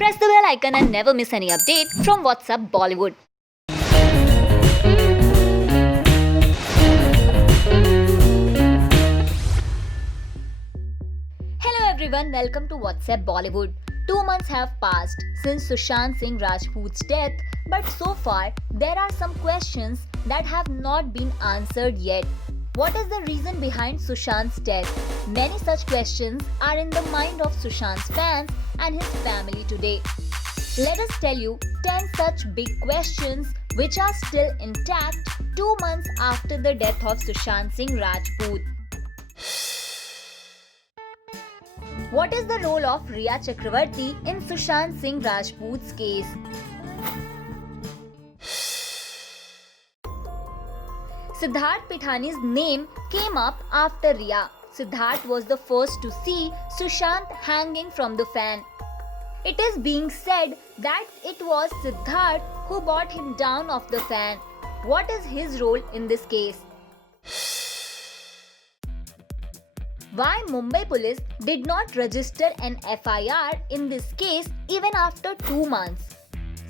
Press the bell icon and never miss any update from WhatsApp Bollywood. Hello everyone, welcome to WhatsApp Bollywood. 2 months have passed since Sushant Singh Rajput's death, but so far there are some questions that have not been answered yet. What is the reason behind Sushant's death? Many such questions are in the mind of Sushant's fans and his family today. Let us tell you 10 such big questions which are still intact 2 months after the death of Sushant Singh Rajput. What is the role of Rhea Chakravarti in Sushant Singh Rajput's case? Siddharth Pithani's name came up after Rhea. Siddharth was the first to see Sushant hanging from the fan. It is being said that it was Siddharth who brought him down off the fan. What is his role in this case? Why Mumbai police did not register an FIR in this case even after 2 months?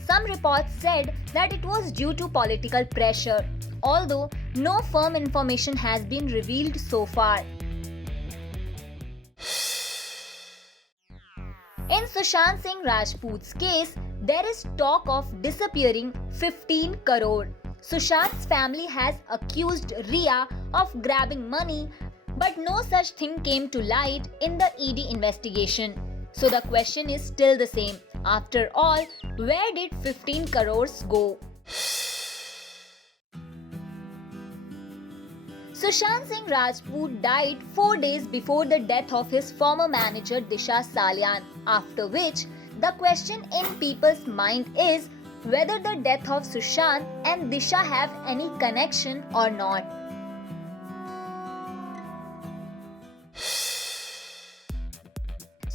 Some reports said that it was due to political pressure, although no firm information has been revealed so far. In Sushant Singh Rajput's case, there is talk of disappearing 15 crore. Sushant's family has accused Rhea of grabbing money, but no such thing came to light in the ED investigation. So the question is still the same. After all, where did 15 crores go? Sushant Singh Rajput died 4 days before the death of his former manager Disha Salian, after which the question in people's mind is whether the death of Sushant and Disha have any connection or not.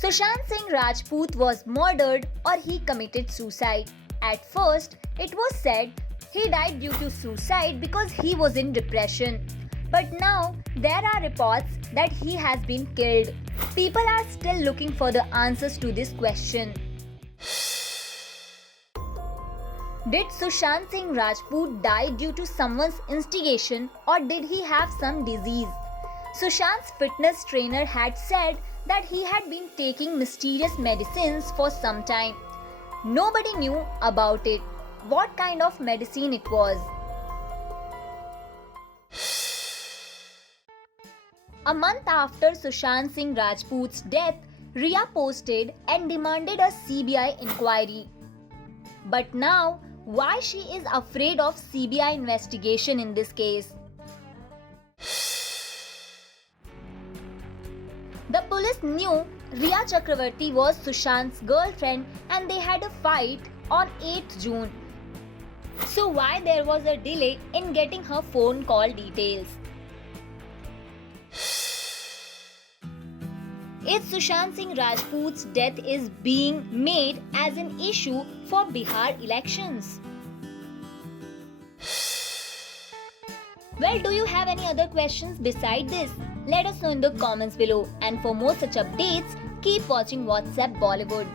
Sushant Singh Rajput was murdered or he committed suicide. At first, it was said he died due to suicide because he was in depression. But now, there are reports that he has been killed. People are still looking for the answers to this question. Did Sushant Singh Rajput die due to someone's instigation or did he have some disease? Sushant's fitness trainer had said that he had been taking mysterious medicines for some time. Nobody knew about it, what kind of medicine it was. A month after Sushant Singh Rajput's death, Rhea posted and demanded a CBI inquiry. But now, why she is afraid of CBI investigation in this case? The police knew Rhea Chakravarti was Sushant's girlfriend and they had a fight on 8th June. So why there was a delay in getting her phone call details? If Sushant Singh Rajput's death is being made as an issue for Bihar elections? Well, do you have any other questions beside this? Let us know in the comments below. And for more such updates, keep watching WhatsApp Bollywood.